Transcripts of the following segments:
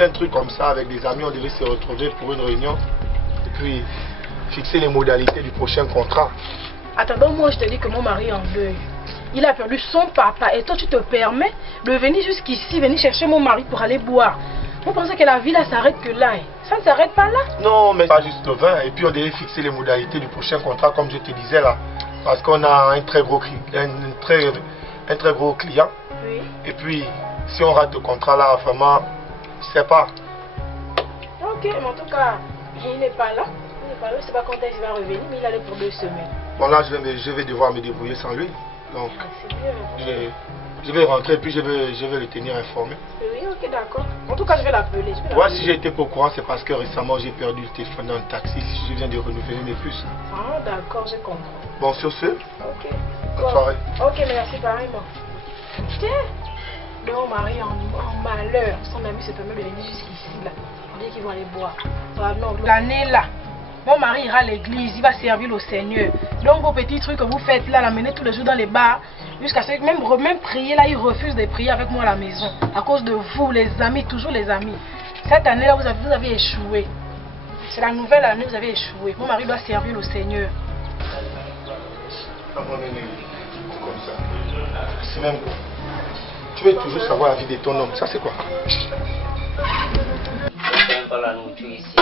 fait un truc comme ça avec des amis, on devait se retrouver pour une réunion et puis fixer les modalités du prochain contrat. Attends, donc moi je te dis que mon mari est en deuil. Il a perdu son papa et toi tu te permets de venir jusqu'ici, venir chercher mon mari pour aller boire. Vous pensez que la vie là s'arrête que là, hein? Ça ne s'arrête pas là? Non, mais pas juste le vin. Et puis on devait fixer les modalités du prochain contrat comme je te disais là. Parce qu'on a un très gros client. Oui. Et puis si on rate le contrat là, vraiment, je sais pas. Ok, mais en tout cas, il n'est pas là. Il n'est pas là, je ne sais pas quand il va revenir, mais il allait pour 2 semaines. Bon là, je vais devoir me débrouiller sans lui. Donc, Ah, c'est bien. je vais rentrer et puis je vais le tenir informé. Oui, ok, d'accord. En tout cas, je vais l'appeler. Moi, si j'ai été pas au courant, c'est parce que récemment j'ai perdu le téléphone dans le taxi. Je viens de renouveler mes puces. Ah, d'accord, j'ai compris. Bon, sur ce, Ok. bonne soirée. Ok, merci, pareillement. Tiens, mon mari en malheur, son ami se permet de venir jusqu'ici, là. On dit qu'ils vont aller boire. Ah, non, l'année là, mon mari ira à l'église, il va servir le Seigneur. Donc vos petits trucs que vous faites là, l'amener tous les jours dans les bars, jusqu'à ce que même prier là, il refuse de prier avec moi à la maison. À cause de vous, les amis, toujours les amis. Cette année là, vous avez échoué. C'est la nouvelle année, vous avez échoué. Mon mari doit servir le Seigneur. À mon aîné, comme ça. C'est même quoi. Tu veux toujours savoir la vie de ton homme. Ça, c'est quoi? Même pas la nourriture ici.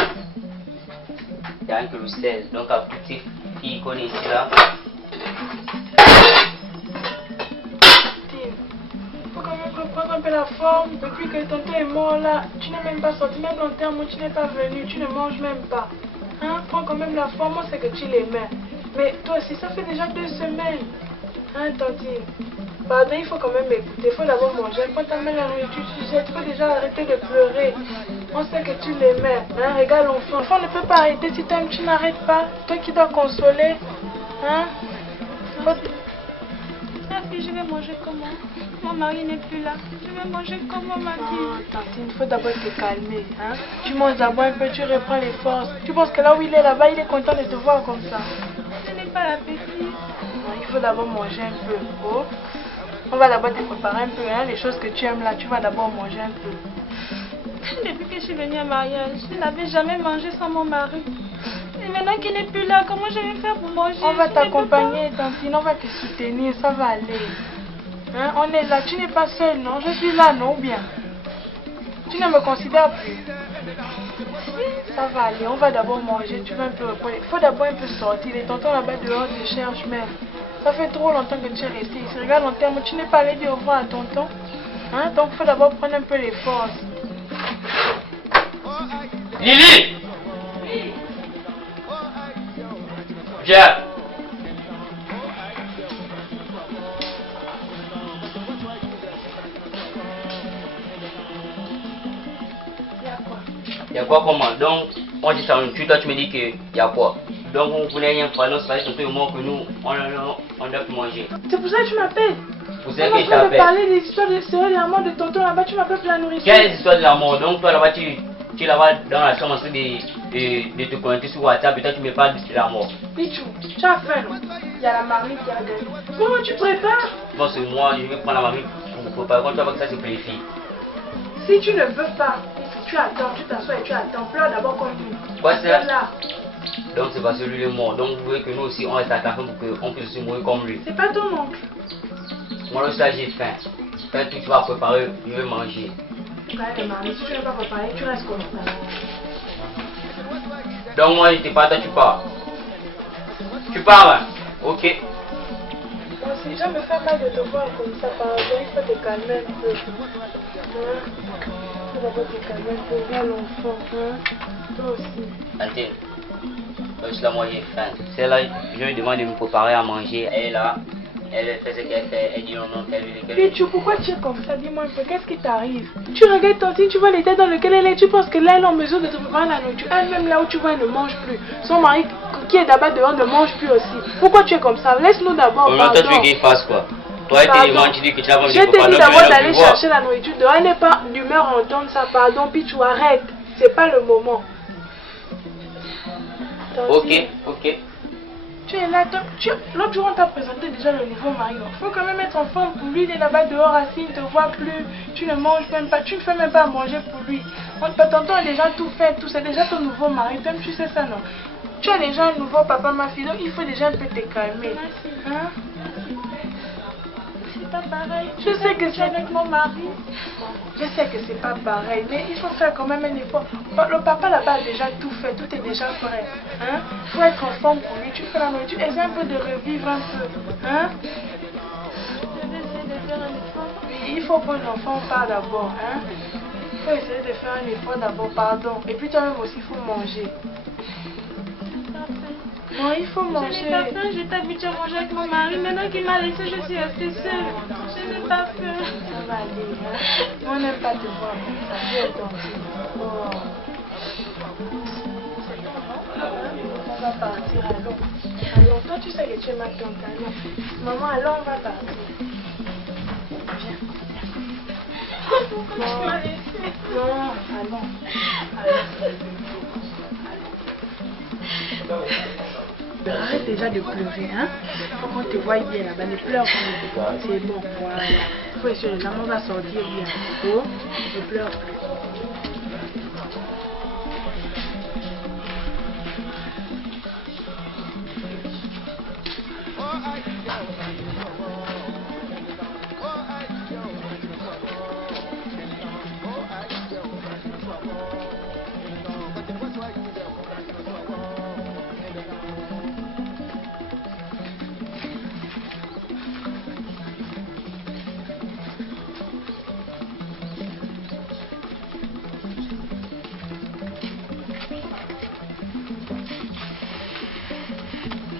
Il y a un que le 16. Donc, à toutes ces filles qu'on est ici là. Il faut quand même reprendre un peu la forme. Depuis que tonton est mort là, tu n'es même pas sorti. Même l'enterrement, tu n'es pas venu. Tu ne manges même pas. Hein? Prends quand même la forme. Moi, c'est que tu l'aimais. Mais toi aussi, ça fait déjà 2 semaines. Hein, tantine? Pardon, il faut quand même m'écouter. Il faut d'abord manger. Quand tu amènes la nourriture, tu sais, tu peux déjà arrêter de pleurer. On sait que tu l'aimais. Hein? Regarde l'enfant. L'enfant ne peut pas arrêter. Si tu aimes, tu n'arrêtes pas. Toi qui dois consoler. Hein? Ma fille, je vais manger comment? Mon mari n'est plus là. Je vais manger comment, ma fille? Tantine, il faut d'abord te calmer. Hein? Tu manges d'abord un peu, tu reprends les forces. Tu penses que là où il est là-bas, il est content de te voir comme ça. Ce n'est pas l'appétit. Il faut d'abord manger un peu. Oh. On va d'abord te préparer un peu. Hein? Les choses que tu aimes là, tu vas d'abord manger un peu. Depuis que je suis venue à mariage, je n'avais jamais mangé sans mon mari. Et maintenant qu'il n'est plus là, comment je vais faire pour manger? On va t'accompagner, Tantine, on va te soutenir, ça va aller. Hein? On est là, tu n'es pas seule, non? Je suis là, non? Ou bien? Tu ne me considères plus? Ça va aller, on va d'abord manger, tu vas un peu reprendre. Il faut d'abord un peu sortir, les tontons là-bas dehors te cherchent même. Ça fait trop longtemps que tu es resté ici. Regarde long terme, tu n'es pas allé dire au revoir à tonton. Hein? Donc il faut d'abord prendre un peu les forces. Lily! Viens! Il y a quoi comment? Donc, moi j'ai ça, toi tu me dis qu'il y a quoi? Donc vous ne voulez rien faire, non, c'est pas surtout au moment que nous, on doit plus manger. C'est pour ça que tu m'appelles. Vous savez On que est je en train de t'appelle. parler des histoires de sœurs, la mort de tonton là-bas, tu m'appelles pour la nourriture. Quelle histoire de la mort? Donc toi là-bas, tu es là-bas dans la chambre en train de te connecter sur WhatsApp et toi tu me parles de la mort. Pichou, tu as faim, non? Il y a la marmite qui a donné. Comment tu prépares? Bon, c'est moi, je vais prendre la marmite pour vous préparer. Quand tu vois que ça c'est pour les filles. Si tu ne veux pas, tu attends, tu t'assois et tu attends. Pleure d'abord comme nous. Quoi c'est là? Là. Donc c'est parce que lui est mort. Donc vous voulez que nous aussi on reste à café pour qu'on puisse aussi mourir comme lui. C'est pas ton oncle. Moi aussi là j'ai faim. Quand tu vas préparer, je vais manger. Ouais, marmite, si tu n'as pas préparé, tu restes comme ça. Donc moi je te parle, toi tu pars. Tu pars hein? Ok. Moi aussi, je me fais mal de te voir comme ça, pardon. Il faut te calmer un peu. Hein? Il faut d'abord te calmer un peu. Regarde l'enfant. Hein? Toi aussi. Antine. Donc là moi j'ai faim. C'est là, je lui demande de me préparer à manger. Elle est là. Elle fait ce qu'elle fait, elle dit non, non, elle Pichou, pourquoi tu es comme ça? Dis-moi un peu, qu'est-ce qui t'arrive? Tu regardes Tantine, tu vois l'état dans lequel elle est, tu penses que là elle est en mesure de te préparer la nourriture. Elle-même là où tu vois, elle ne mange plus. Son mari qui est d'abord dehors ne mange plus aussi. Pourquoi tu es comme ça? Laisse-nous d'abord. Comment toi tu veux qu'il fasse quoi? Toi tu dis que tu as pas je t'ai dit d'abord d'aller chercher la nourriture dehors. Elle n'est pas d'humeur à entendre ça. Pardon, Pichou, arrête. C'est pas le moment. Tantine. Ok. Tu es là, l'autre jour on t'a présenté déjà le nouveau mari. Il faut quand même être en forme pour lui. Il est là-bas dehors assis, il ne te voit plus. Tu ne manges même pas, tu ne fais même pas à manger pour lui. Tonton a déjà tout fait, tout. C'est déjà ton nouveau mari. Toi, tu sais ça, non? Tu as déjà un nouveau papa, ma fille. Donc il faut déjà un peu te calmer. Hein? C'est pas pareil. Je sais que c'est avec mon mari. Je sais que c'est pas pareil, mais il faut faire quand même un effort. Le papa là-bas a déjà tout fait, tout est déjà prêt. Hein? Il faut être en forme pour lui. Tu fais la nourriture, essaie un peu de revivre un peu. Hein? Je vais essayer de faire un effort. Il faut que l'enfant part d'abord. Hein? Il faut essayer de faire un effort d'abord, pardon. Et puis toi-même aussi, il faut manger. Non, il faut manger. Je n'ai pas faim, j'étais habituée à manger avec mon mari. Maintenant qu'il m'a laissé, je suis restée seule. Je n'ai pas faim. Ça va aller. Hein? On n'aime pas te voir comme ça. Je vais danser. Oh. On va partir, allons. Allons, toi tu sais que tu es ma tante. Allons. Maman, allons, on va partir. Viens, viens. Pourquoi tu m'as laissé? Non, allons. Arrête déjà de pleurer, hein? Faut qu'on te voie bien là-bas, ne pleure plus. C'est bon, voilà. Il faut essayer, on va sortir bien. Oh, ne pleure plus.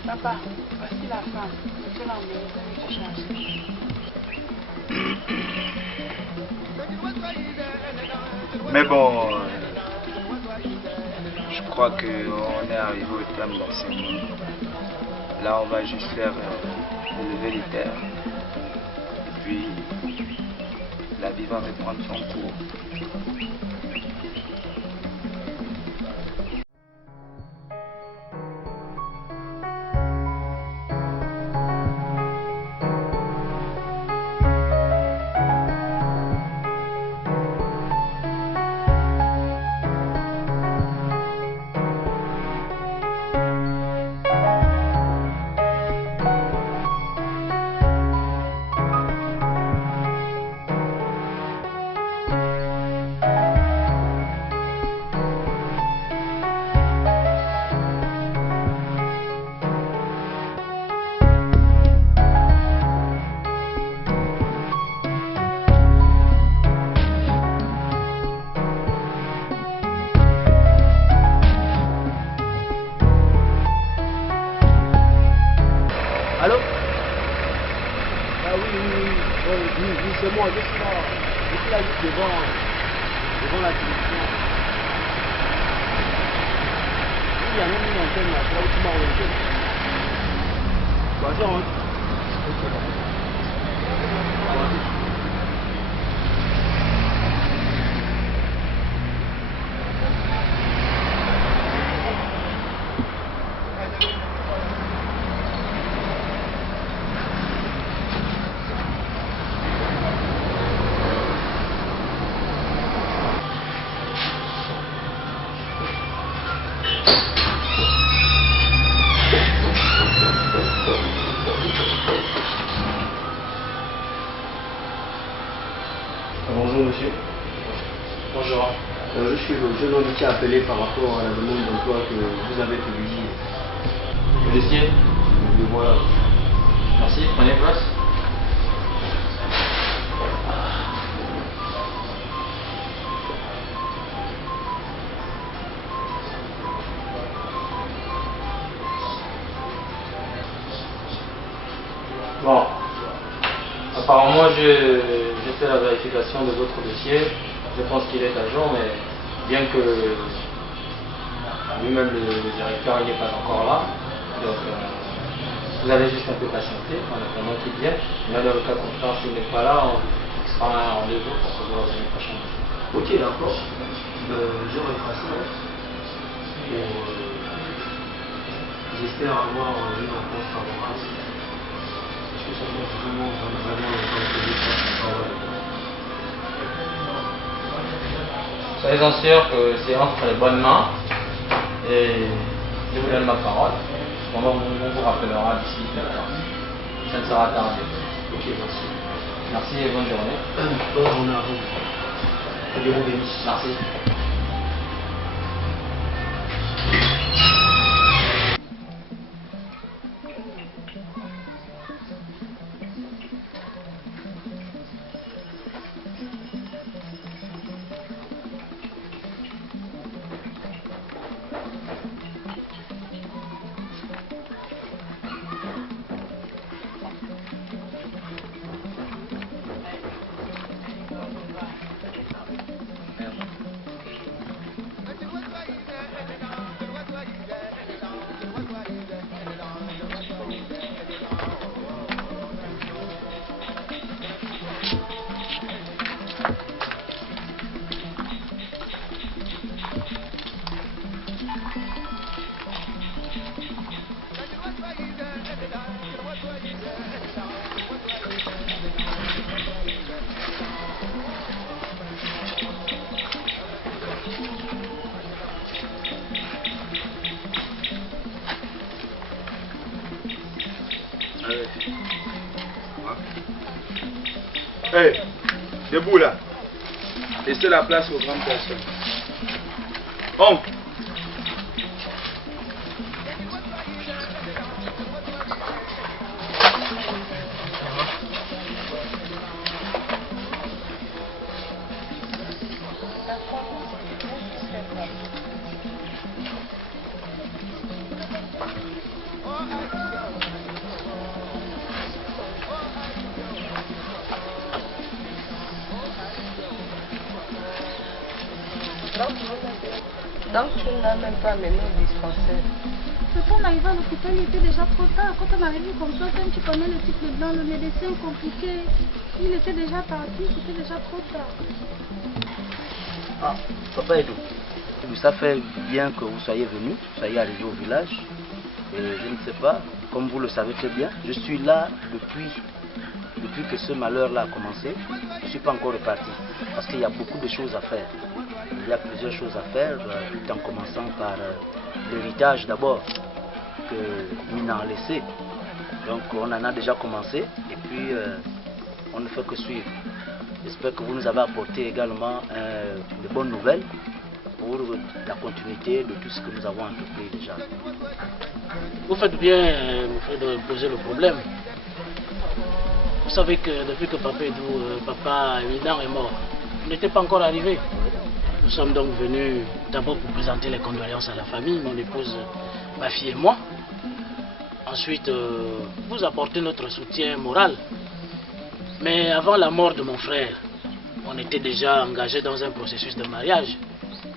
Papa, voici la femme. Je vais l'emmener, je vais te chercher. Mais bon, je crois qu'on est arrivé au terme de la cérémonie. Là, on va juste faire lever les terres. Et puis, la vie va reprendre son cours. Allô? Ah oui, oui, c'est moi, je suis là juste devant la télévision. Oui, il y a même une antenne là, c'est là où tu m'as orienté. Bah, genre, Bonjour monsieur. Bonjour. Je suis le jeune homme qui a appelé par rapport à la demande d'emploi que vous avez publiée. Le dossier. Le voilà. Merci, prenez place. Bon, apparemment j'ai fait la vérification de votre dossier. Je pense qu'il est à jour, mais bien que lui-même le directeur n'est pas encore là. Donc vous allez juste un peu patienter en attendant qu'il vienne. Mais dans le cas contraire, s'il n'est pas là, on vous fixera un rendez-vous pour se voir la semaine prochaine. Ok, d'accord. Je referai ça. J'espère avoir une réponse favorable. Est-ce que ça doit vraiment le temps que je fasse? Soyez-en sûrs que c'est entre les bonnes mains et je vous donne ma parole. On vous rappellera d'ici peu de temps. Ça ne sera tardé. Ok, merci. Merci et bonne journée. Bonne journée à vous. Que Dieu vous bénisse. Merci. Hey, debout là. Laissez la place aux grandes personnes. Oncle. Donc tu n'as même pas mené au dispensaire. Quand on arrivait à l'hôpital, il était déjà trop tard. Quand on arrivait comme ça, comme tu connais le type de blanc, le médecin compliqué, il était déjà parti, c'était déjà trop tard. Ah, Papa Edo, ça fait bien que vous soyez venu, vous soyez arrivé au village. Et je ne sais pas, comme vous le savez très bien, je suis là depuis que ce malheur-là a commencé. Je ne suis pas encore reparti parce qu'il y a beaucoup de choses à faire. Il y a plusieurs choses à faire, tout en commençant par l'héritage d'abord que Mina a laissé. Donc on en a déjà commencé et puis on ne fait que suivre. J'espère que vous nous avez apporté également de bonnes nouvelles pour la continuité de tout ce que nous avons entrepris déjà. Vous faites bien, vous faites poser le problème. Vous savez que depuis que Papa Évident est mort, vous n'était pas encore arrivé. Nous sommes donc venus d'abord pour présenter les condoléances à la famille, mon épouse, ma fille et moi. Ensuite, vous apporter notre soutien moral. Mais avant la mort de mon frère, on était déjà engagé dans un processus de mariage.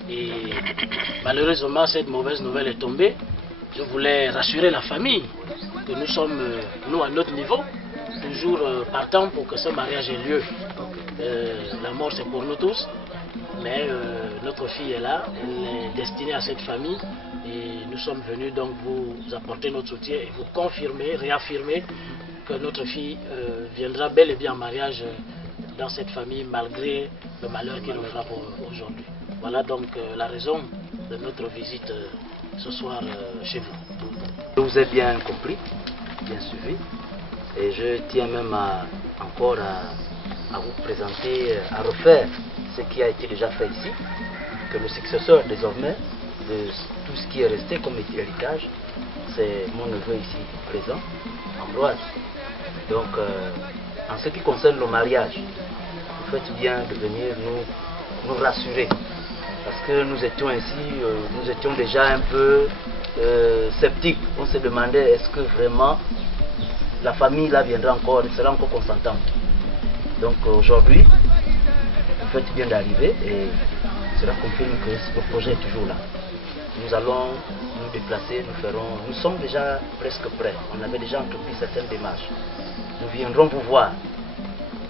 Et malheureusement, cette mauvaise nouvelle est tombée. Je voulais rassurer la famille que nous sommes, nous à notre niveau, toujours partants pour que ce mariage ait lieu. La mort c'est pour nous tous, mais notre fille est là, elle est destinée à cette famille et nous sommes venus donc vous apporter notre soutien et vous confirmer, réaffirmer que notre fille viendra bel et bien en mariage dans cette famille malgré le malheur qui nous frappe aujourd'hui. Voilà donc la raison de notre visite ce soir chez vous. Je vous ai bien compris, bien suivi, et je tiens même encore à vous présenter, à refaire ce qui a été déjà fait ici, que le successeur désormais de tout ce qui est resté comme héritage, c'est mon neveu ici présent, Ambroise. Donc en ce qui concerne le mariage, vous faites bien de venir nous rassurer. Parce que nous étions ici, nous étions déjà un peu sceptiques. On se demandait est-ce que vraiment la famille là viendra encore, sera encore consentante. Donc aujourd'hui, vous faites bien d'arriver et cela confirme que le projet est toujours là. Nous allons nous déplacer, nous sommes déjà presque prêts. On avait déjà entrepris certaines démarches. Nous viendrons vous voir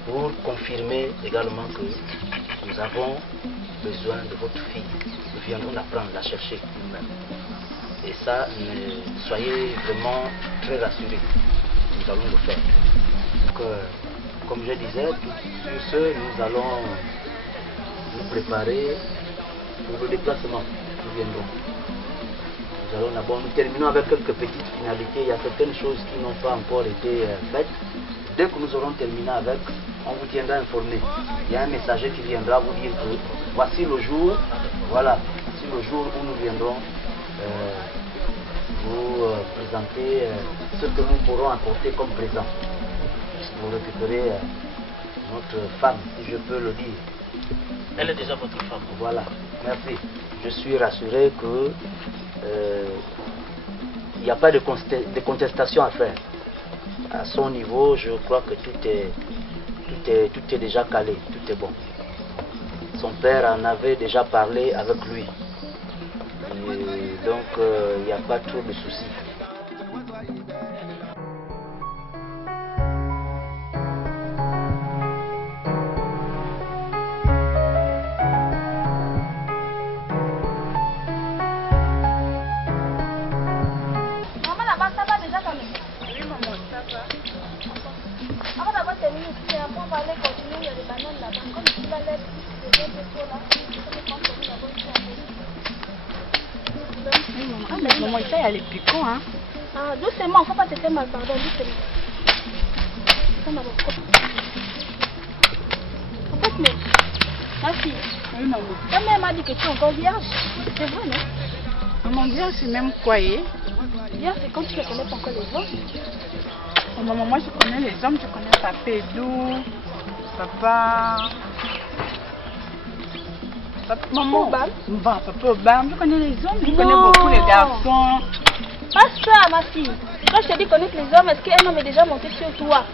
pour confirmer également que nous avons besoin de votre fille. Nous viendrons la prendre, la chercher nous-mêmes. Et ça, soyez vraiment très rassurés. Nous allons le faire. Donc, comme je disais, sur ce, nous allons nous préparer pour le déplacement. Nous viendrons. Nous allons d'abord, nous terminons avec quelques petites finalités. Il y a certaines choses qui n'ont pas encore été faites. Dès que nous aurons terminé avec, on vous tiendra informé. Il y a un messager qui viendra vous dire que voici le jour, voilà, voici le jour où nous viendrons vous présenter ce que nous pourrons apporter comme présent pour récupérer notre femme, si je peux le dire. Elle est déjà votre femme. Voilà, merci. Je suis rassuré que il n'y a pas de contestation à faire. À son niveau, je crois que tout est déjà calé, tout est bon. Son père en avait déjà parlé avec lui. Et donc, il n'y a pas trop de soucis. Maman, là-bas, ça va déjà quand même? Oui, maman, ça va. Avant d'avoir terminé ici, après on va aller continuer, il y a des bananes là-bas. Comme tu vas l'être, les autres défauts là, je vais prendre celui là-bas ici à Ah, mais maman, ça, il y a les piquants, hein. Ah, doucement, il ne faut pas te faire mal, pardon, doucement. Ça m'a beaucoup. En fait, mais, ma fille, Oui, maman. ta mère m'a dit que tu es encore vierge. C'est vrai, non? Maman, bien, c'est même quoi, Vierge, c'est quand tu ne connais pas encore les hommes. Oh, maman, moi, je connais les hommes, je connais Papa Edou, Papa... Maman, Obam. Bah, Papa Obam, je connais les hommes, je connais beaucoup les garçons. Pas ça, ma fille. Quand je te dis connaître les hommes, est-ce qu'un homme est déjà monté sur toi?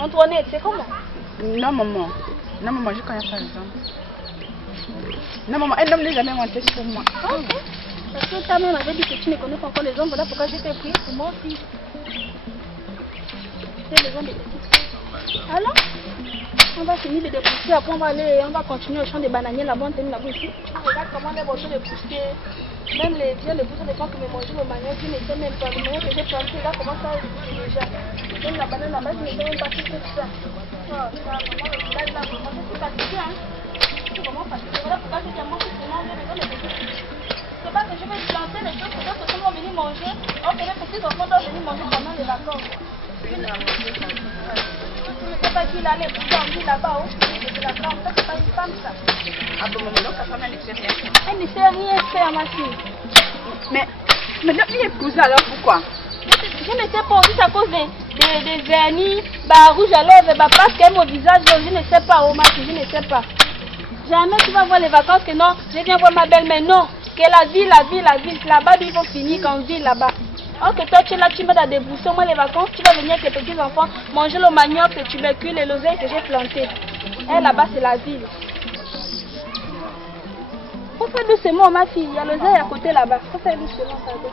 Antoinette, c'est comment? Non, maman. Non, maman, je connais pas les hommes. Non, maman, un homme n'est jamais monté sur moi. Ok. Parce que ta mère m'avait dit que tu ne connais pas encore les hommes, voilà pourquoi je t'ai pris. C'est moi aussi. C'est les hommes des petits. Alors, on va finir de dépousser, après on va aller, on va continuer au champ des bananiers là-bas, on termine là-bas ici. Regarde comment on est en train de pousser. Même les vieux, les pousses, les gens qui me mangeaient le manioc, qui n'étaient même pas. Le manioc que j'ai planté, là, comment ça pousser déjà. Même la banane là-bas, je n'étais même pas tout ça. Oh, ça, vraiment, le village là, vraiment, je suis fatiguée, hein. Je suis vraiment fatiguée. Voilà pourquoi je dis à moi que c'est manger les gens, les petits. C'est pas que je vais planter les choses que d'autres gens vont venir manger. Or que les petits enfants doivent venir manger pendant les vacances. Je ne sais pas qui il allait pousser en ville là-bas, oh. C'est la femme, ça c'est pas une femme ça. Ah bon, maman, donc ta femme, elle ne sait rien. Elle ne sait rien faire, ma fille. Mais donc, il est épousé alors pourquoi? Je ne sais pas, aussi à cause des vernis, bah rouge à lèvres, bah parce qu'elle mon visage, je ne sais pas, oh ma fille, je ne sais pas. Jamais tu vas voir les vacances que non, je viens voir ma belle, mais non, que la ville, là-bas, ils vont finir qu'en ville là-bas. Or que toi tu es là, tu vas dans des boussons, moi les vacances, tu vas venir avec tes petits enfants, manger le manioc, le tubercule et l'oseille que j'ai planté. Et là-bas c'est la ville. Faut faire doucement ma fille, il y a l'oseille à côté là-bas. Faut faire doucement, pardon.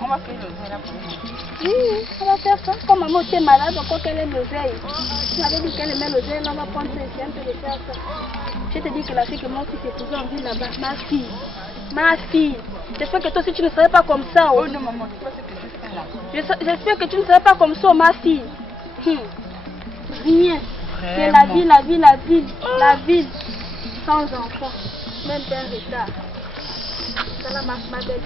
On va faire l'oseille là pour nous. Oui, on va faire ça. Comme maman était malade, encore qu'elle aime l'oseille. Tu m'avais dit qu'elle aimait l'oseille, on va prendre ça ici, un peu de faire ça. Je te dis que la fille que mon fils est posée en ville là-bas, ma fille. J'espère que toi aussi tu ne serais pas comme ça. Oh non maman, c'est pas ce que je fais là. J'espère que tu ne serais pas comme ça, ma fille. Rien. C'est la ville. Sans enfant. Même père retard. Ça là, ma belle.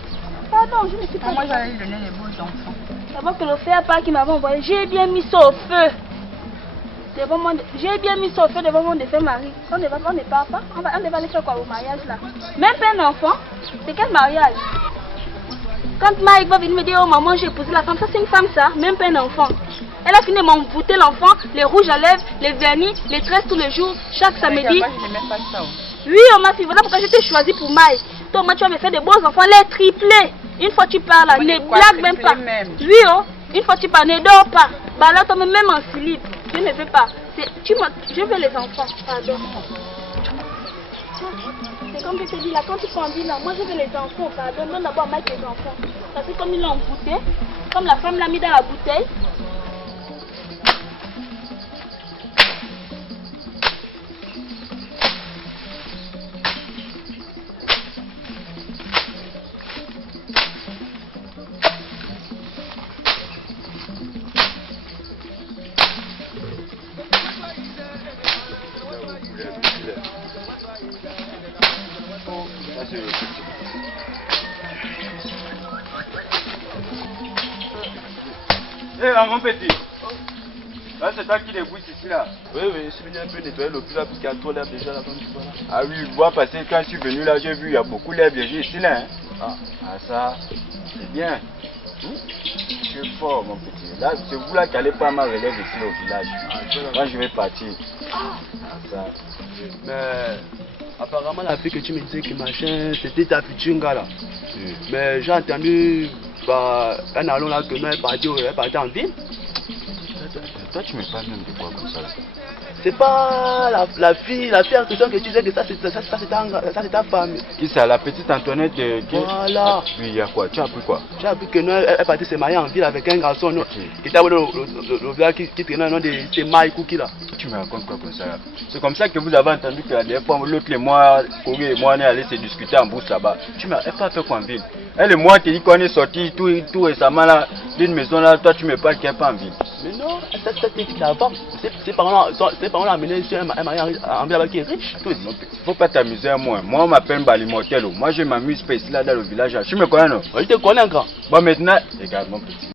Pardon, je ne suis pas. Moi j'allais lui donner les beaux enfants. D'abord que le fer pas qui m'avait envoyé, j'ai bien mis ça au feu. devant mon... J'ai bien mis ça au fait devant mon défunt mari. On ne part pas. On va aller faire quoi au mariage là? Même pas un enfant. C'est quel mariage? Quand Mike va venir me dire, oh maman, j'ai épousé la femme, ça c'est une femme ça, même pas un enfant. Elle a fini de m'envoûter l'enfant, les rouges à lèvres, les vernis, les tresses tous les jours, chaque samedi. Oui, oh ma fille, voilà pourquoi je t'ai choisi pour Mike. Toi, moi, tu vas me faire des beaux enfants, les triplés. Une fois tu parles, là, ne blague même pas. Oui, oh, une fois tu parles, ne dors pas. Bah là, toi, même en slip, je ne veux pas. Je veux les enfants, pardon. C'est comme je te dis là, quand tu conduis là, moi je veux les enfants, pardon, donne d'abord à Mike les enfants. Parce que comme ils l'ont envoûté, comme la femme l'a mis dans la bouteille. Mon petit, là c'est toi qui débouche ici là. Oui, je suis venu un peu nettoyer le plus là parce qu'il y a trop d'herbe déjà là-bas. Ah oui, je vois passer quand je suis venu là, j'ai vu il y a beaucoup d'herbe déjà ici là. Hein? Ah ça, c'est bien. Je suis fort mon petit. Là, c'est vous là qui allez pas ma relève ici au village. Moi je vais partir. Ça. Mais apparemment la fille que tu me disais que machin, c'était ta future gars là. Mais j'ai entendu un allon là que nous est parti en ville. Toi tu me parles même de quoi comme ça? C'est pas la fille en question que tu disais que ça c'est ta femme. Qui c'est la petite Antoinette Voilà. Oui, il y a quoi? Tu as appris quoi? J'ai appris que nous est parti se marier en ville avec un garçon qui était le village qui traînait le nom de Mike Cookie là. Tu me racontes quoi comme ça? C'est comme ça que vous avez entendu que la dernière fois l'autre et moi, Corée et moi on est allés se discuter en bourse là-bas. Tu m'as pas fait quoi en ville? Elle et moi, tu dis qu'on est sortis tout récemment là d'une maison là, toi tu me parles qu'elle n'est pas en ville. Mais non, cette petite là-bas, ses parents l'ont amené sur un mari en ville qui est riche. Il ne faut pas t'amuser à moi. Moi on m'appelle Balimotelo. Moi je m'amuse pas ici là dans le village. Tu me connais non? Je te connais grand. Bon maintenant, regarde mon petit.